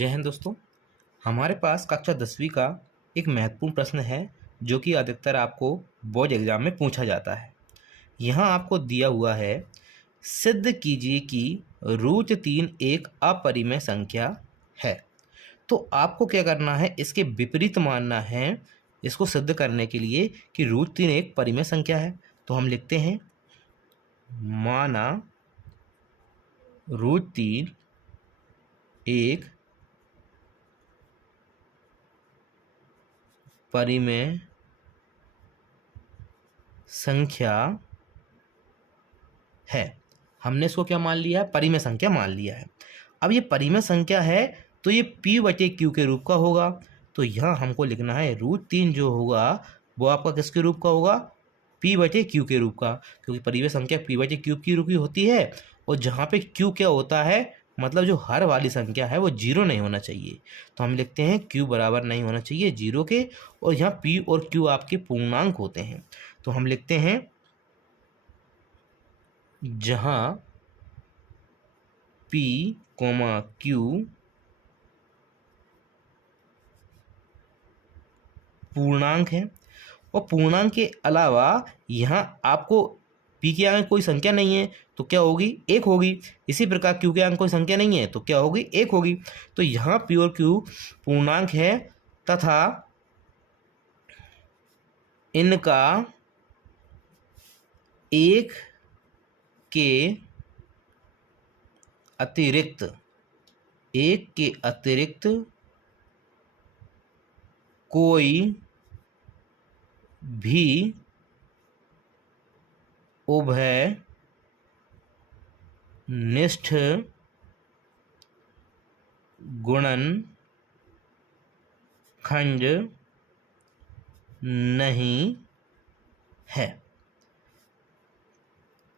जय हिंद दोस्तों। हमारे पास कक्षा 10वीं का एक महत्वपूर्ण प्रश्न है जो कि अधिकतर आपको बोर्ड एग्जाम में पूछा जाता है। यहाँ आपको दिया हुआ है, सिद्ध कीजिए कि √3 एक अपरिमेय संख्या है। तो आपको क्या करना है, इसके विपरीत मानना है इसको सिद्ध करने के लिए कि √3 एक परिमेय संख्या है। तो हम लिखते हैं, माना √3 एक परिमेय संख्या है। हमने इसको क्या मान लिया है? परिमेय संख्या मान लिया है। अब ये परिमेय संख्या है तो ये p/q के रूप का होगा। तो यहाँ हमको लिखना है √3 जो होगा वो आपका किसके रूप का होगा? p/q के रूप का, क्योंकि परिमेय संख्या p/q की रूप की होती है। और जहाँ पे q क्या होता है, मतलब जो हर वाली संख्या है वो 0 नहीं होना चाहिए। तो हम लिखते हैं q बराबर नहीं होना चाहिए 0 के, और यहाँ p और q आपके पूर्णांक होते हैं। तो हम लिखते हैं, जहाँ p, q पूर्णांक है और पूर्णांक के अलावा यहाँ आपको p के अंक कोई संख्या नहीं है तो क्या होगी? 1 होगी। इसी प्रकार q के अंक कोई संख्या नहीं है तो क्या होगी? 1 होगी। तो यहाँ p और q पूर्णांक है तथा इनका 1 के अतिरिक्त कोई भी उभयनिष्ठ गुणनखंड नहीं है।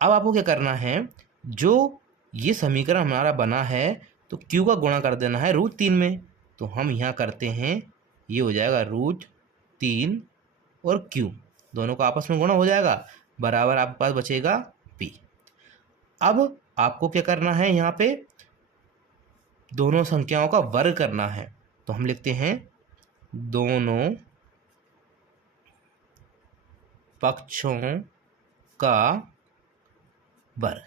अब आपको क्या करना है, जो ये समीकरण हमारा बना है तो q का गुणा कर देना है √3 में। तो हम यहाँ करते हैं, ये हो जाएगा √3 और q दोनों का आपस में गुणा हो जाएगा, बराबर आपके पास बचेगा p। अब आपको क्या करना है, यहाँ पे दोनों संख्याओं का वर्ग करना है। तो हम लिखते हैं, दोनों पक्षों का वर्ग।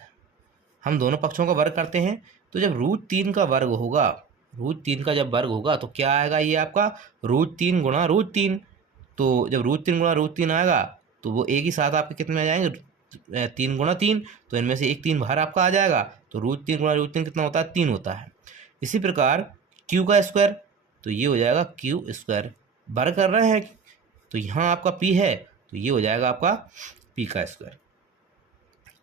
हम दोनों पक्षों का वर्ग करते हैं तो जब √3 का वर्ग होगा, √3 का जब वर्ग होगा तो क्या आएगा? ये आपका √3 गुणा √3। तो जब √3 गुणा √3 आएगा तो वो एक ही साथ आपके कितने आ जाएंगे? 3 गुणा 3। तो इनमें से एक 3 बाहर आपका आ जाएगा। तो √3 गुणा √3 कितना होता है? 3 होता है। इसी प्रकार q का स्क्वायर, तो ये हो जाएगा q²। वर्ग कर रहे हैं तो यहाँ आपका p है तो ये हो जाएगा आपका p का स्क्वायर।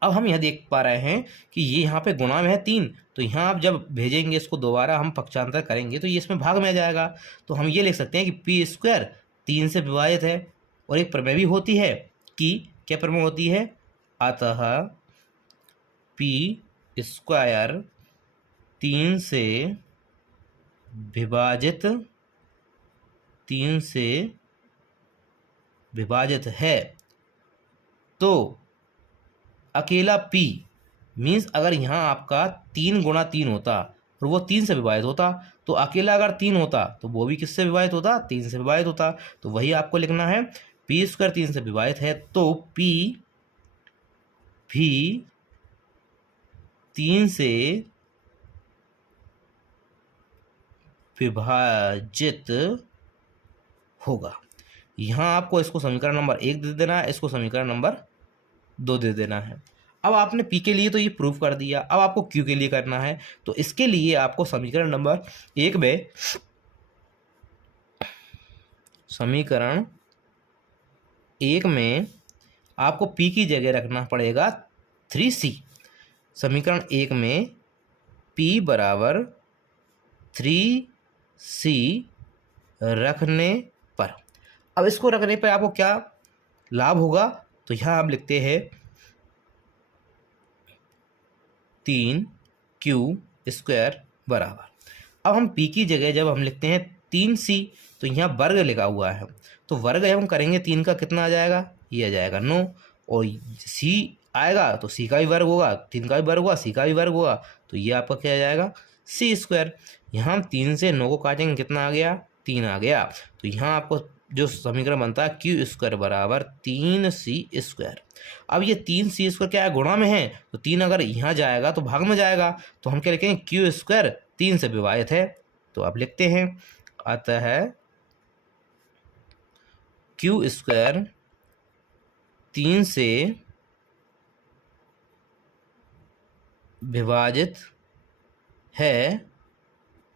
अब हम यह देख पा रहे हैं कि ये यहाँ पे गुणा में है 3, तो यहाँ आप जब भेजेंगे इसको दोबारा हम पक्षांतर करेंगे तो ये इसमें भाग में आ जाएगा। तो हम ये लिख सकते हैं कि p² 3 से विभाजित है। और एक प्रमेय भी होती है कि क्या प्रमेय होती है? अतः p² 3 से विभाजित है। तो अकेला p मीन्स अगर यहाँ आपका 3 गुणा 3 होता और वो 3 से विभाजित होता, तो अकेला अगर 3 होता तो वो भी किससे विभाजित होता? 3 से विभाजित होता। तो वही आपको लिखना है, p² 3 से विभाजित है तो p भी 3 से विभाजित होगा। यहाँ आपको इसको समीकरण नंबर 1 दे देना है, इसको समीकरण नंबर 2 दे देना है। अब आपने p के लिए तो ये प्रूफ कर दिया, अब आपको q के लिए करना है। तो इसके लिए आपको समीकरण नंबर 1 में आपको p की जगह रखना पड़ेगा 3c। समीकरण 1 में p बराबर 3c रखने पर, अब इसको रखने पर आपको क्या लाभ होगा? तो यहाँ हम लिखते हैं 3q² बराबर, अब हम p की जगह जब हम लिखते हैं 3c तो यहाँ वर्ग लिखा हुआ है, तो वर्ग जब हम करेंगे 3 का कितना आ जाएगा? ये आ जाएगा 9। और c आएगा तो c का भी वर्ग होगा, 3 का भी वर्ग होगा, c का भी वर्ग होगा, तो ये आपका क्या आ जाएगा? सी स्क्वायर। यहाँ हम 3 से 9 को काटेंगे, कितना आ गया, 3 आ गया। तो यहाँ आपको जो समीकरण बनता है क्यू स्क्वायर बराबर 3c²। अब ये 3c² क्या है, गुणा में है, तो 3 अगर यहाँ जाएगा तो भाग में जाएगा, तो हम क्या लिखेंगे, क्यू स्क्वायर 3 से विभाजित है। तो आप लिखते हैं अतः क्यू स्क्वायर 3 से विभाजित है,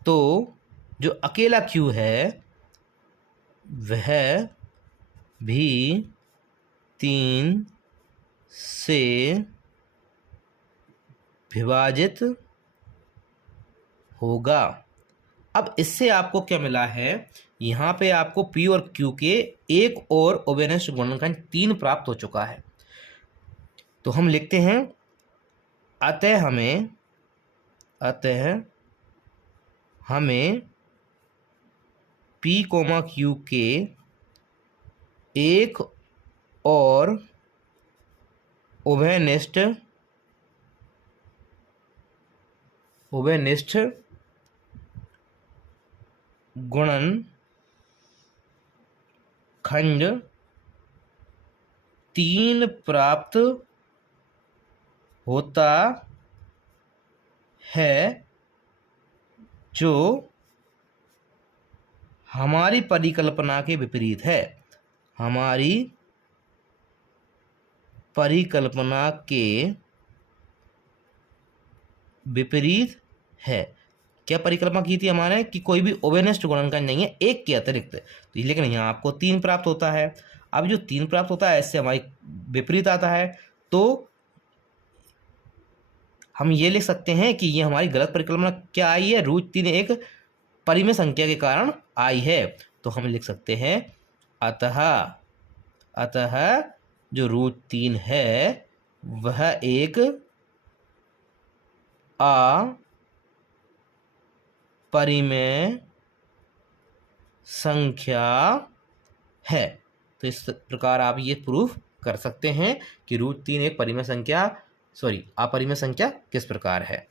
तो जो अकेला क्यू है वह भी 3 से विभाजित होगा। अब इससे आपको क्या मिला है, यहाँ पे आपको P और Q के एक और ओवेनिस्ट गुणनखंड 3 प्राप्त हो चुका है। तो हम लिखते हैं अतः हमें P, Q के एक और ओवेनिस्ट गुणनखंड 3 प्राप्त होता है, जो हमारी परिकल्पना के विपरीत है। हमारी परिकल्पना के विपरीत है। क्या परिकल्पना की थी हमारे कि कोई भी ओवेनिस्ट गुणनखंड नहीं है एक के अतिरिक्त, तो लेकिन यहाँ आपको 3 प्राप्त होता है। अब जो 3 प्राप्त होता है इससे हमारी विपरीत आता है, तो हम ये लिख सकते हैं कि ये हमारी गलत परिकल्पना क्या आई है, √3 एक परिमेय संख्या के कारण आई है। तो हम लिख सकते हैं अतः जो √3 है वह एक अपरिमेय संख्या है। तो इस प्रकार आप ये प्रूफ कर सकते हैं कि √3 एक अपरिमेय संख्या किस प्रकार है।